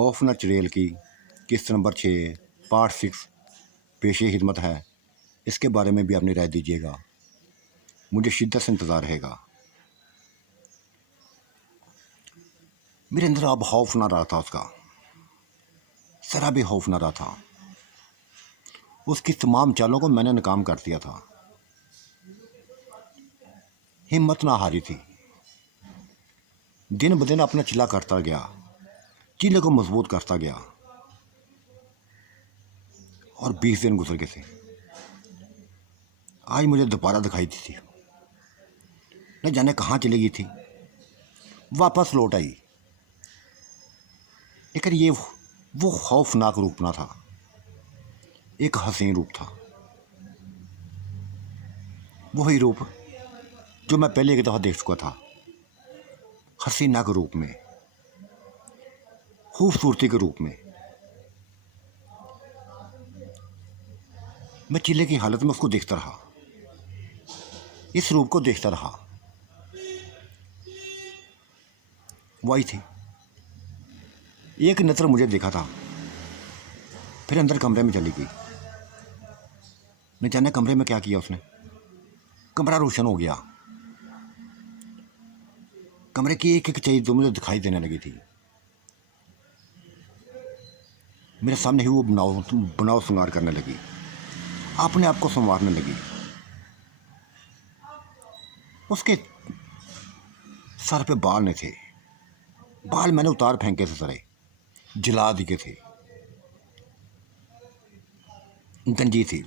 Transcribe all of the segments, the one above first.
खौफ न चुड़ैल की किस्त नंबर 6 पार्ट 6 पेशे खिदमत है। इसके बारे में भी अपनी राय दीजिएगा, मुझे शिद्दत से इंतज़ार रहेगा। मेरे अंदर अब खौफ ना रहा था, उसका ज़रा भी खौफ ना रहा था। उसकी तमाम चालों को मैंने नाकाम कर दिया था। हिम्मत ना हारी थी। दिन ब दिन अपना चिल्ला करता गया, चिल्ले को मजबूत करता गया। और 20 दिन गुजर गए थे। आज मुझे दोबारा दिखाई दी थी। न जाने कहाँ चली गई थी, वापस लौट आई। लेकिन ये वो खौफनाक रूप ना था, एक हसीन रूप था। वही रूप जो मैं पहले एक दफ़ा देख चुका था, हसीना के रूप में, खूबसूरती के रूप में। मैं चिल्ले की हालत में उसको देखता रहा, इस रूप को देखता रहा। वही थी। एक नज़र मुझे देखा था, फिर अंदर कमरे में चली गई। न जाने कमरे में क्या किया उसने। कमरा रोशन हो गया। कमरे की एक एक चीज जो मुझे दिखाई देने लगी थी। मेरे सामने ही वो बनाव श्रृंगार करने लगी, अपने आप को संवारने लगी। उसके सर पे बाल नहीं थे, बाल मैंने उतार फेंके थे, सारे जला दिए थे। गंजी थी।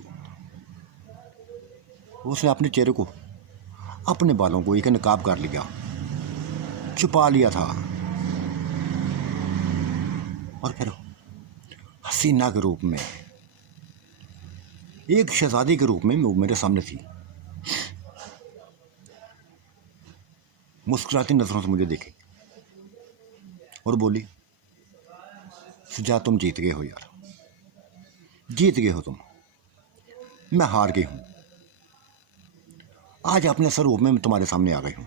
उसने अपने चेहरे को, अपने बालों को एक नकाब कर लिया, छुपा लिया था। और फिर हसीना के रूप में, एक शहजादी के रूप में वो मेरे सामने थी। मुस्कुराती नजरों से मुझे देखे और बोली, सुजा तुम जीत गए हो यार, जीत गए हो तुम, मैं हार गई हूं। आज अपने स्वरूप में मैं तुम्हारे सामने आ गई हूं।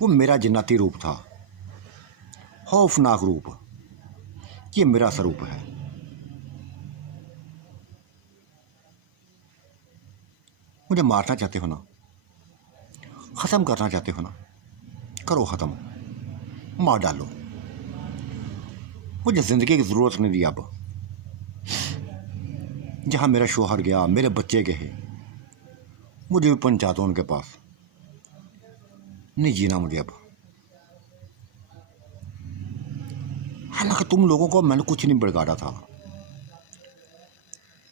वो मेरा जन्नती रूप था, खौफनाक रूप। ये मेरा स्वरूप है। मुझे मारना चाहते हो ना, खत्म करना चाहते हो ना, करो खत्म, मार डालो। मुझे जिंदगी की जरूरत नहीं दी। अब जहां मेरा शोहर गया, मेरे बच्चे गए, मुझे भी पहुंचाता उनके पास। नहीं जीना मुझे अब। हालांकि तुम लोगों को मैंने कुछ नहीं बिगाड़ा था।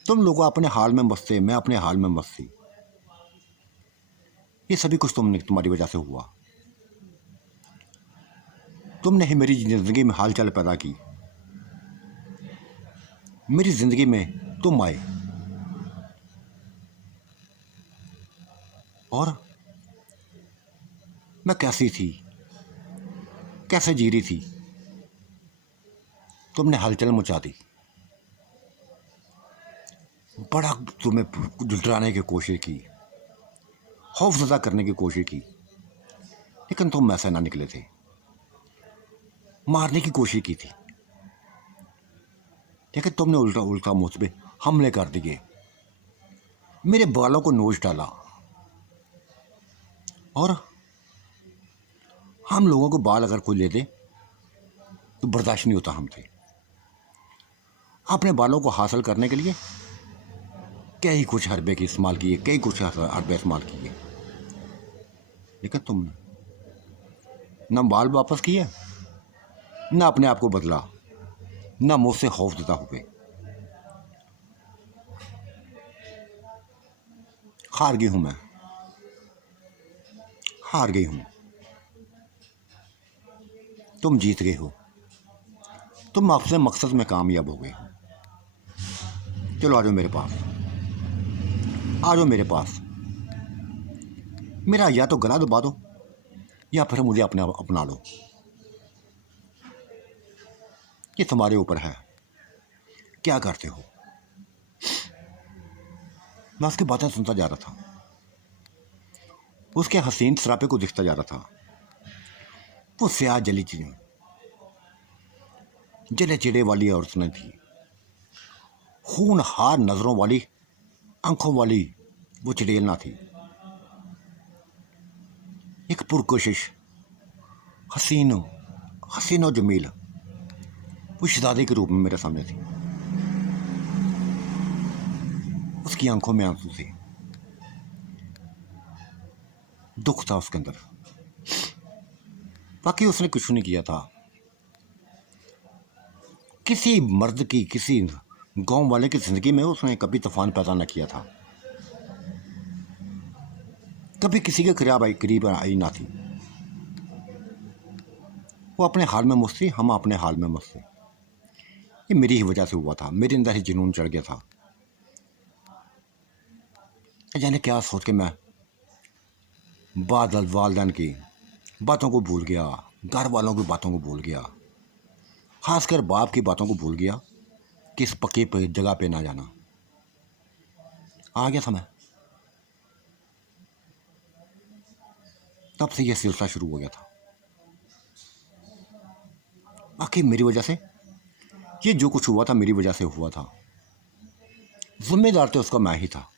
तुम लोग अपने हाल में मस्त थे, मैं अपने हाल में मस्त थी। ये सभी कुछ तुम्हारी वजह से हुआ। तुमने ही मेरी जिंदगी में हालचाल पैदा की। मेरी जिंदगी में तुम आए और मैं कैसी थी, कैसे जी रही थी, तुमने हलचल मचा दी। बड़ा तुम्हें डराने की कोशिश की, खौफजदा करने की कोशिश की, लेकिन तुम ऐसे ना निकले थे। मारने की कोशिश की थी, लेकिन तुमने उल्टा उल्टा मुझ पे हमले कर दिए, मेरे बालों को नोच डाला। और हम लोगों को बाल अगर कोई ले दे तो बर्दाश्त नहीं होता हमसे। अपने बालों को हासिल करने के लिए कई कुछ हरबे की इस्तेमाल किए, कई कुछ हरबे इस्तेमाल किए, लेकिन तुमने न बाल वापस किए, न अपने आप को बदला, न मुझसे खौफजदा हुए। हार गई हूं मैं, हार गई हूं। तुम जीत गए हो, तुम अपने मकसद में कामयाब हो गए हो। चलो आ जाओ मेरे पास, आ जाओ मेरे पास। मेरा या तो गला दबा दो या फिर मुझे अपने आप अपना लो। ये तुम्हारे ऊपर है, क्या करते हो। मैं उसकी बातें सुनता जा रहा था, उसके हसीन सरापे को दिखता जा रहा था। वो स्याह जली चीजें, जले चिड़े वाली औरतें थी, खून हार नज़रों वाली, आंखों वाली वो चिड़ेल ना थी। एक पुरकोशिश हसीनो हसीनो जमील वो शहजादे के रूप में मेरे सामने थी। उसकी आंखों में आंसू थे, दुख था उसके अंदर। बाकी उसने कुछ नहीं किया था। किसी मर्द की, किसी गांव वाले की जिंदगी में उसने कभी तूफान पैदा न किया था, कभी किसी के करीब आई ना थी। वो अपने हाल में मस्त थी, हम अपने हाल में मस्त थे। ये मेरी ही वजह से हुआ था, मेरे अंदर ही जुनून चढ़ गया था। जाने क्या सोच के मैं वालदैन की बातों को भूल गया, घर वालों की बातों को भूल गया, खासकर बाप की बातों को भूल गया कि इस पक्की जगह पे ना जाना। आ गया था मैं। तब से यह सिलसिला शुरू हो गया था। आखिर मेरी वजह से ये जो कुछ हुआ था, मेरी वजह से हुआ था। जिम्मेदार तो उसका मैं ही था।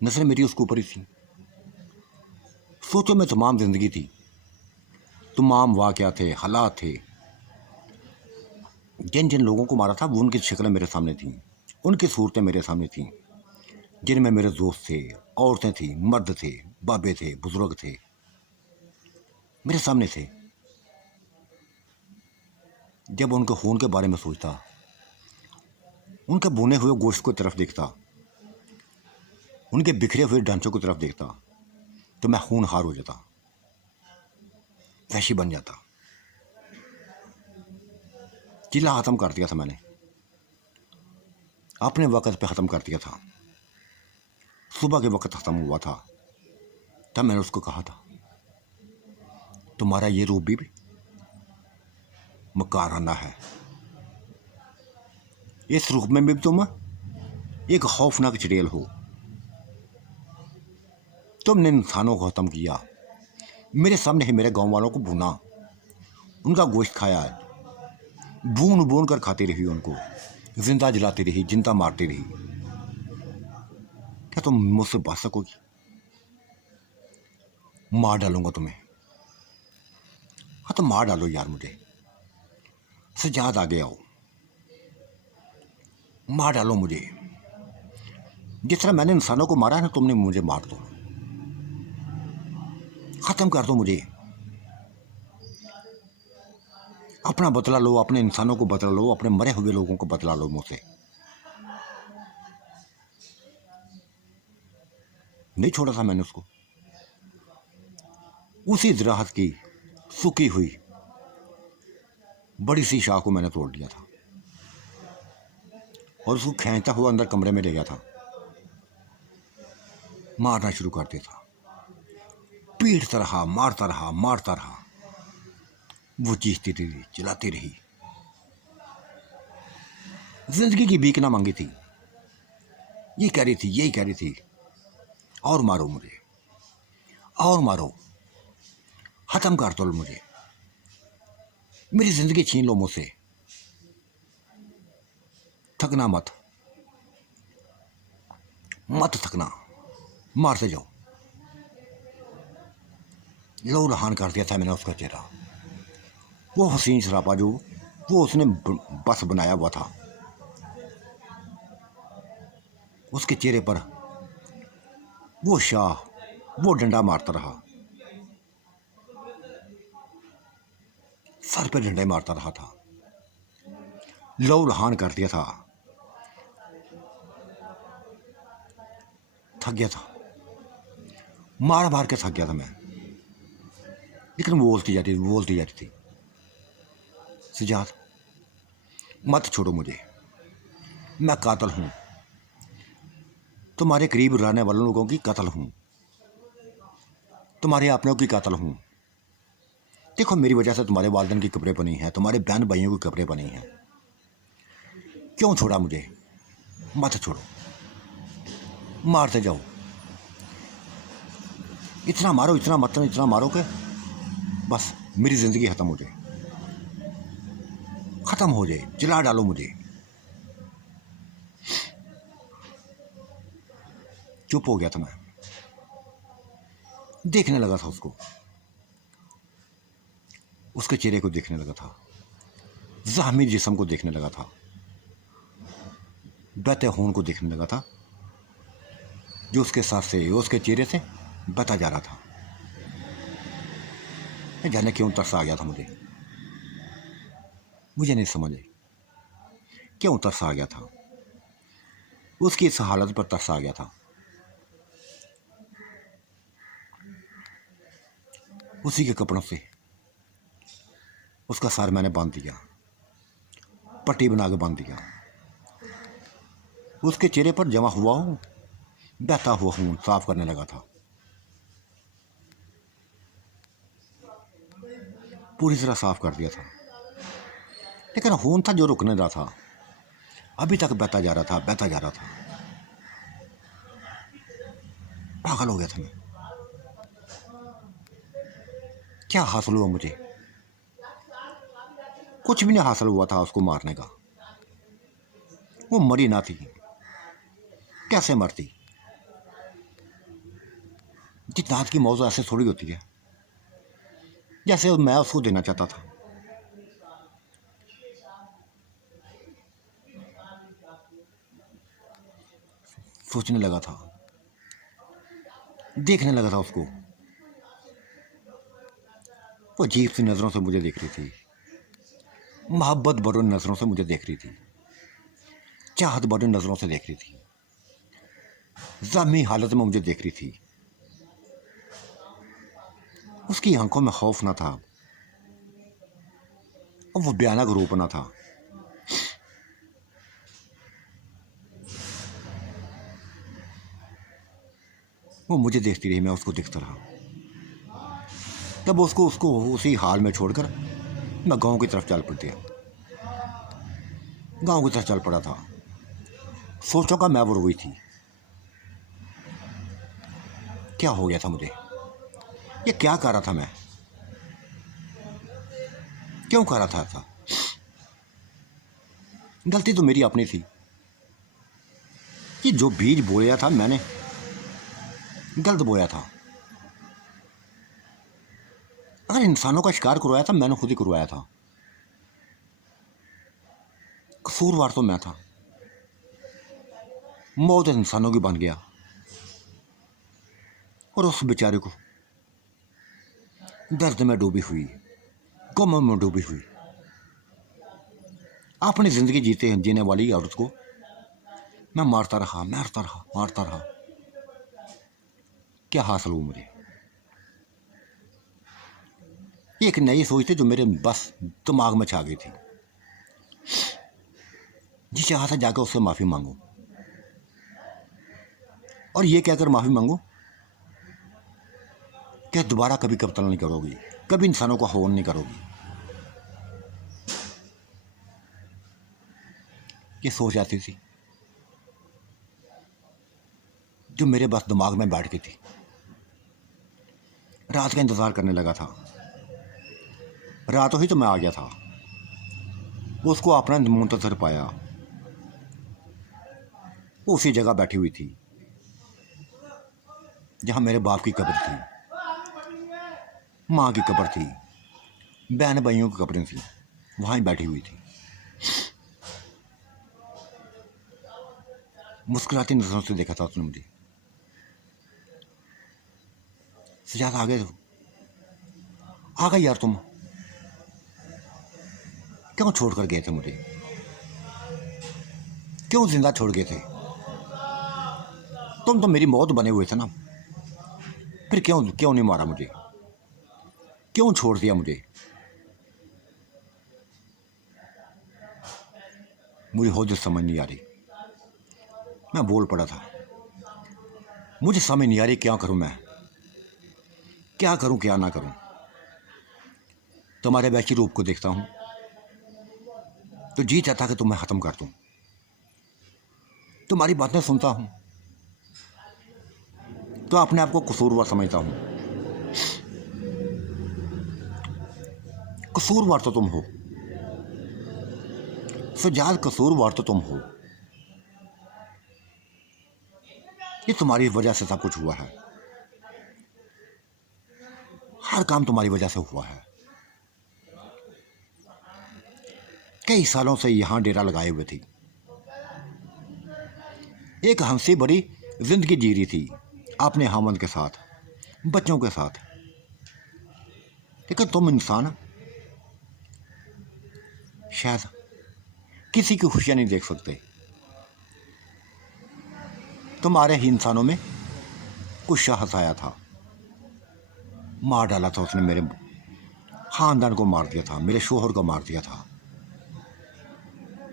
नजर मेरी उसके ऊपर ही थी। सोचो में तमाम जिंदगी थी, तमाम वाक़यात थे, हालात थे। जिन जिन लोगों को मारा था वो उनकी शक्लें मेरे सामने थीं, उनकी सूरतें मेरे सामने थीं, जिनमें मेरे दोस्त थे, औरतें थीं, मर्द थे, बाबे थे, बुजुर्ग थे, मेरे सामने थे। जब उनके खून के बारे में सोचता, उनके भुने हुए गोश्त की तरफ देखता, उनके बिखरे हुए ढांचों की तरफ देखता, तो मैं खून हार हो जाता, वहशी बन जाता। चिल्ला ख़त्म कर दिया था मैंने, अपने वक़्त पे ख़त्म कर दिया था। सुबह के वक़्त ख़त्म हुआ था। तब मैंने उसको कहा था, तुम्हारा ये रूप भी मकाराना है, इस रूप में भी तुम एक खौफनाक चिड़ैल हो। तुमने इंसानों को ख़त्म किया, मेरे सामने ही मेरे गांव वालों को भूना, उनका गोश्त खाया है, भून भून कर खाती रही, उनको जिंदा जलाती रही, जिंदा मारती रही। क्या तुम मुझसे बच सकोगी? मार डालूंगा तुम्हें। हाँ तो मार डालो यार, मुझे सजाद आगे आओ, मार डालो मुझे। जिस तरह मैंने इंसानों को मारा है ना, तुमने मुझे मार दो, ख़त्म कर दो मुझे। अपना बदला लो, अपने इंसानों को बदला लो, अपने मरे हुए लोगों को बदला लो मुझसे। नहीं छोड़ा था मैंने उसको। उसी ज़राअत की सूखी हुई बड़ी सी शाह को मैंने तोड़ दिया था और उसको खींचता हुआ अंदर कमरे में ले गया था, मारना शुरू कर दिया था। पीटता रहा, मारता रहा, मारता रहा। वो चीखती रही, चिल्लाती रही, जिंदगी की भीख ना मांगी थी। ये कह रही थी, यही कह रही थी, और मारो मुझे, और मारो, खत्म कर दो मुझे, मेरी जिंदगी छीन लो मुझसे। थकना मत, मत थकना, मारते जाओ। लो लहान कर दिया था मैंने उसका चेहरा। वो हसीन शराबा जो वो उसने बस बनाया हुआ था, उसके चेहरे पर वो शाह, वो डंडा मारता रहा, सर पे डंडे मारता रहा था, लो लहान कर दिया था। थक गया था, मार मार के थक गया था मैं, लेकिन बोलती जाती थी, सजाद मत छोड़ो मुझे, मैं कातल हूँ, तुम्हारे करीब रहने वाले लोगों की कातल हूँ, तुम्हारे अपनों की कातल हूँ। देखो मेरी वजह से तुम्हारे वालिदैन की कब्रें बनी हैं, तुम्हारे बहन भाइयों की कब्रें बनी हैं। क्यों छोड़ा मुझे? मत छोड़ो, मारते जाओ, इतना मारो, इतना मत, इतना मारो के बस मेरी ज़िंदगी ख़त्म हो जाए, ख़त्म हो जाए, जला डालो मुझे। चुप हो गया था मैं, देखने लगा था उसको, उसके चेहरे को देखने लगा था, ज़ख्मी जिस्म को देखने लगा था, बहते खून को देखने लगा था, जो उसके साथ से, उसके चेहरे से बहता जा रहा था। न जाने क्यों तरस आ गया था मुझे, मुझे नहीं समझ आई क्यों तरस आ गया था, उसकी इस हालत पर तरस आ गया था। उसी के कपड़ों से उसका सर मैंने बांध दिया, पट्टी बना के बांध दिया। उसके चेहरे पर जमा हुआ हूँ, बहता हुआ खून साफ करने लगा था, पूरी तरह साफ कर दिया था। लेकिन खून था जो रुक नहीं रहा था, अभी तक बहता जा रहा था, बहता जा रहा था। पागल हो गया था मैं, क्या हासिल हुआ मुझे? कुछ भी नहीं हासिल हुआ था उसको मारने का। वो मरी ना थी, कैसे मरती? जिन्नात की मौत ऐसे थोड़ी होती है जैसे मैं उसको देना चाहता था। सोचने लगा था, देखने लगा था उसको, वो अजीब सी नज़रों से मुझे देख रही थी, मोहब्बत भरी नज़रों से मुझे देख रही थी, चाहत भरी नज़रों से देख रही थी, ज़ख्मी हालत में मुझे देख रही थी। उसकी आंखों में खौफ ना था और वो भयानक रूप ना था। वो मुझे देखती रही, मैं उसको देखता रहा। तब उसको उसको उसी हाल में छोड़कर मैं गांव की तरफ चल पड़ती, गांव की तरफ चल पड़ा था। सोचों का मैं हुई थी, क्या हो गया था मुझे? ये क्या कर रहा था मैं? क्यों कर रहा था ऐसा? गलती तो मेरी अपनी थी। ये जो बीज बोया था मैंने, गलत बोया था। अगर इंसानों का शिकार करवाया था, मैंने खुद ही करवाया था। कसूरवार तो मैं था, मौत इंसानों की बन गया और उस बेचारे को दर्द में डूबी हुई, गम में डूबी हुई, अपनी जिंदगी जीने वाली औरत को मैं मारता रहा, मारता रहा, मारता रहा। क्या हासिल हुआ मुझे? एक नई सोच थी जो मेरे बस दिमाग में छा गई थी, जी चाहा था जाकर उससे माफ़ी मांगो और ये कहकर माफ़ी मांगो कि दोबारा कभी कत्ल नहीं करोगी, कभी इंसानों को हवन नहीं करोगी। ये सोच आती थी जो मेरे बस दिमाग में बैठ गई थी। रात का इंतज़ार करने लगा था, रात ही तो मैं आ गया था। उसको अपना मुंतजर पाया, वो उसी जगह बैठी हुई थी जहाँ मेरे बाप की कब्र थी, माँ की कब्र थी, बहन भाइयों की कब्रें थी, वहाँ ही बैठी हुई थी। मुस्कुराती नजरों से देखा था उसने मुझे। सजाद आ गए, आ गए यार तुम, क्यों छोड़ कर गए थे मुझे? क्यों जिंदा छोड़ गए थे? तुम तो मेरी मौत बने हुए थे ना, फिर क्यों क्यों नहीं मारा मुझे? क्यों छोड़ दिया मुझे? मुझे खुद समझ नहीं आ रही। मैं बोल पड़ा था, मुझे समझ नहीं आ रही क्या करूं मैं, क्या करूं क्या ना करूं। तुम्हारे वैसी रूप को देखता हूं तो जी चाहता कि तुम्हें ख़त्म कर दूं। तुम्हारी बातें सुनता हूं तो अपने आप को कसूरवार समझता हूं। कसूरवार तो तुम हो, सजाद कसूरवार तो तुम हो। ये तुम्हारी वजह से सब कुछ हुआ है, हर काम तुम्हारी वजह से हुआ है। कई सालों से यहां डेरा लगाए हुए थी, एक हंसी भरी जिंदगी जी रही थी अपने हामद के साथ, बच्चों के साथ। लेकिन तुम इंसान शायद किसी की खुशियां नहीं देख सकते। तुम्हारे ही इंसानों में कुछ शख्स आया था, मार डाला था उसने, मेरे खानदान को मार दिया था, मेरे शोहर को मार दिया था,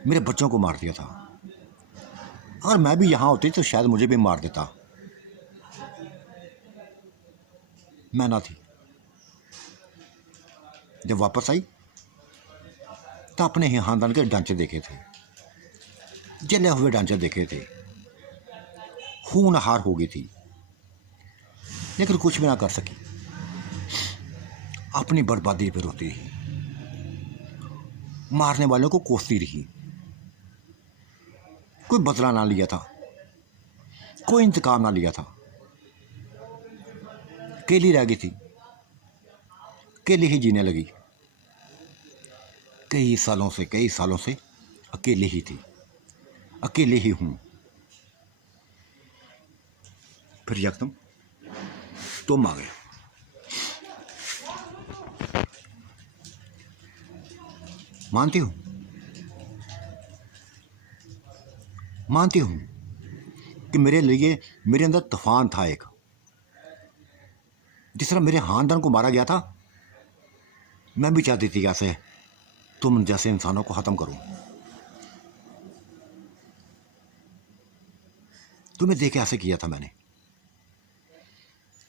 मेरे बच्चों को मार दिया था। अगर मैं भी यहां होती तो शायद मुझे भी मार देता। मैं ना थी। जब वापस आई तो अपने ही खानदान के ढांचे देखे थे, जले हुए ढांचे देखे थे, खून हार हो गई थी, लेकिन कुछ भी ना कर सकी। अपनी बर्बादी पर रोती रही, मारने वालों को कोसती रही। कोई बदला ना लिया था, कोई इंतकाम ना लिया था। अकेली रह गई थी, अकेली ही जीने लगी। कई सालों से अकेली ही थी, अकेले ही हूं। फिर यकदम तुम आ गए। मानती हूं, मानती हूं कि मेरे लिए मेरे अंदर तूफान था एक। जिस तरह मेरे खानदान को मारा गया था, मैं भी चाहती थी कैसे तुम जैसे इंसानों को खत्म करूं। तुम्हें देख के ऐसे किया था मैंने।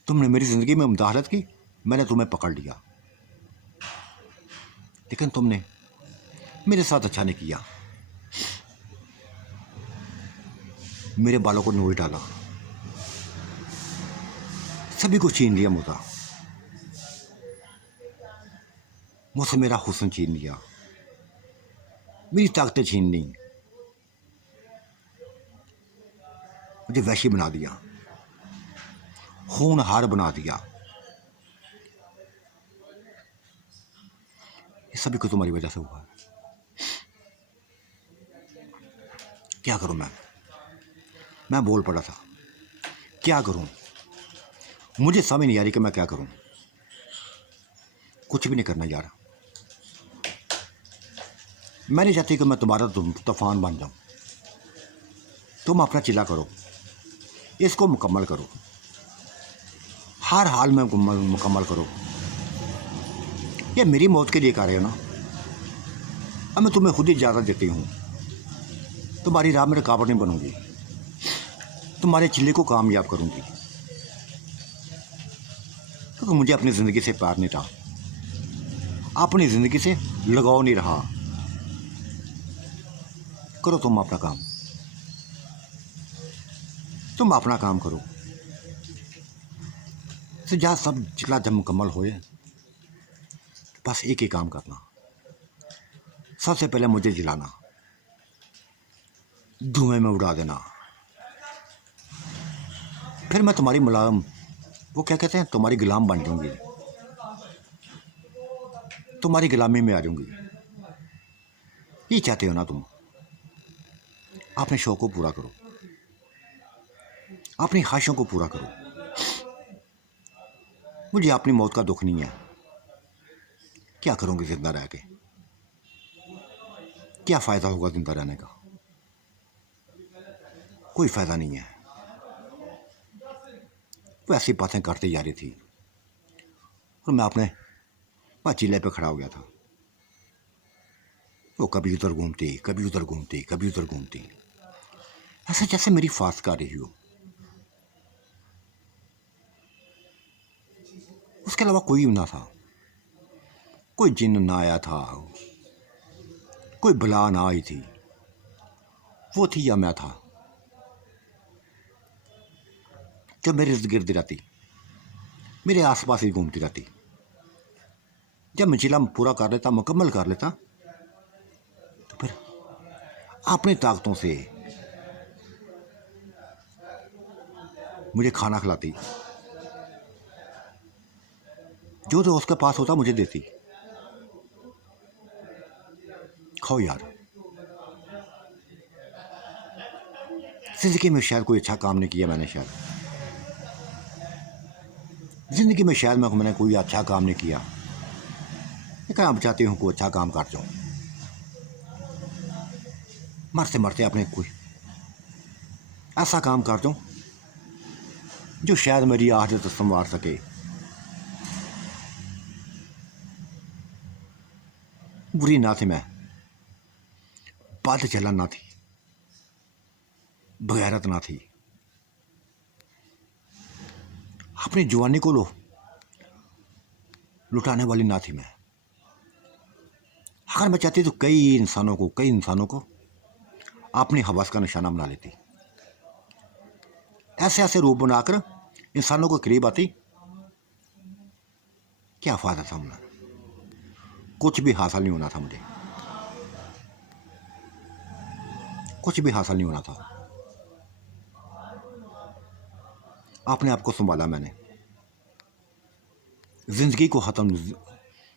तुमने मेरी जिंदगी में मुदाखलत की, मैंने तुम्हें पकड़ लिया। लेकिन तुमने मेरे साथ अच्छा नहीं किया, मेरे बालों को नोच डाला, सभी कुछ छीन लिया मुझसे मेरा हुस्न छीन लिया, मेरी ताकतें छीन ली, मुझे वैशी बना दिया, खूनहार बना दिया। ये सभी कुछ तुम्हारी वजह से हुआ है। क्या करूं मैं बोल पड़ा था, क्या करूं? मुझे समझ नहीं आ रही कि मैं क्या करूं। कुछ भी नहीं करना यार। मैं नहीं चाहती कि मैं तुम्हारा तूफान बन जाऊं। तुम अपना चिल्ला करो, इसको मुकम्मल करो, हर हाल में मुकम्मल करो। ये मेरी मौत के लिए कर रहे हो ना? अब मैं तुम्हें खुद ही इजाज़त देती हूँ, तुम्हारी राह में रुकावट नहीं बनूंगी, तुम्हारे चिल्ले को कामयाब करूंगी। क्योंकि मुझे अपनी ज़िंदगी से प्यार नहीं रहा, अपनी ज़िंदगी से लगाव नहीं रहा। करो तुम अपना काम, तुम अपना काम करो। तो जहाँ सब जिला जब मुकम्मल होए, बस एक ही काम करना। सबसे पहले मुझे जिलाना, धुएं में उड़ा देना। फिर मैं तुम्हारी मुलायम, वो क्या कहते हैं, तुम्हारी गुलाम बन जाऊंगी, तुम्हारी गुलामी में आ जाऊंगी। ये चाहते हो ना तुम? अपने शौक को पूरा करो, अपनी ख्वाहिशों को पूरा करो। मुझे अपनी मौत का दुख नहीं है। क्या करूंगी जिंदा रह के? क्या फ़ायदा होगा जिंदा रहने का? कोई फ़ायदा नहीं है। वो ऐसी बातें करती जा रही थी और मैं अपने पाचीले पे खड़ा हो गया था। वो कभी उधर घूमती, कभी उधर घूमती, कभी उधर घूमती, ऐसे जैसे मेरी फांस कर रही हो। उसके अलावा कोई ना था, कोई जिन्न ना आया था, कोई बला ना आई थी। वो थी या मैं था, जो मेरे इर्द गिर्द रहती, मेरे आसपास ही घूमती रहती। जब मैं जिला पूरा कर लेता, मुकम्मल कर लेता, तो फिर अपनी ताकतों से मुझे खाना खिलाती, जो जो उसके पास होता मुझे देती। खाओ यार। जिंदगी में शायद कोई अच्छा काम नहीं किया मैंने, शायद जिंदगी में शायद मैंने कोई अच्छा काम नहीं किया, लेकिन अब चाहती हूँ कोई अच्छा काम कर जाऊँ, मरते मरते अपने कोई ऐसा काम कर दूँ जो शायद मेरी आदत संवार सके। बुरी ना थी मैं, बात चलन ना थी, बगैरत ना थी, अपनी जवानी को लुटाने वाली ना थी मैं। अगर मैं चाहती तो कई इंसानों को अपनी हवस का निशाना बना लेती, ऐसे ऐसे रूप बनाकर इंसानों को करीब आती। क्या फायदा था मुझे, कुछ भी हासिल नहीं होना था, मुझे कुछ भी हासिल नहीं होना था। अपने आप को संभाला मैंने, जिंदगी को खत्म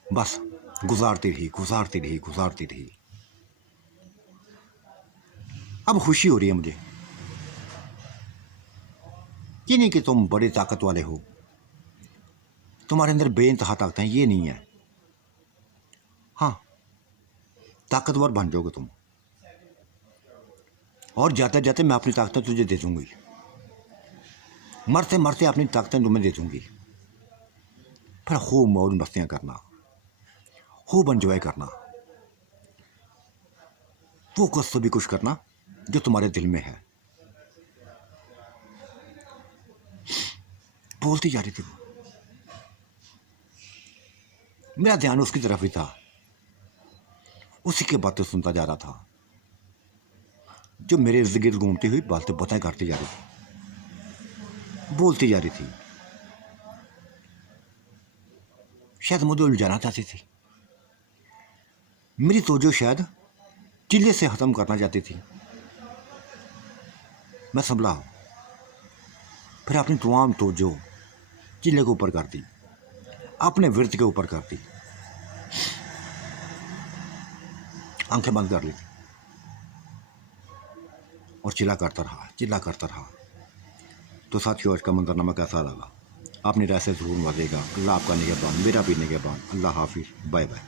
बस गुजारती रही। अब खुशी हो रही है मुझे, ये नहीं कि तुम बड़े ताकत वाले हो, तुम्हारे अंदर बेइंतहा ताकत है, ये नहीं है। हाँ, ताकतवर बन जाओगे तुम, और जाते जाते मैं अपनी ताकतें तुझे दे दूंगी, मरते मरते अपनी ताकतें तुम्हें दे दूंगी। फिर खूब मौज मस्तियाँ करना, खूब एंजॉय करना, वो कुछ भी कुछ करना जो तुम्हारे दिल में है। बोलती जा रही थी वो, मेरा ध्यान उसकी तरफ ही था, उसी की बातें सुनता जा रहा था, जो मेरे इर्द गिर्द घूमती हुई बातें करती जा रही थी, बोलती जा रही थी। शायद मुझे उलझाना चाहती थी, मेरी तवज्जो शायद चिल्ले से ख़त्म करना चाहती थी। मैं संभला, फिर अपनी तमाम तवज्जो चिल्ले के ऊपर करती, अपने विरत के ऊपर करती, आंखें बंद कर ली थी और चिल्ला करता रहा। तो साथियों, आज का मंजरनामा कैसा लगा? अपनी राय से ज़रूर बताइएगा। अल्लाह आपका निगहबान, मेरा भी निगहबान। अल्लाह हाफिज़, बाय बाय।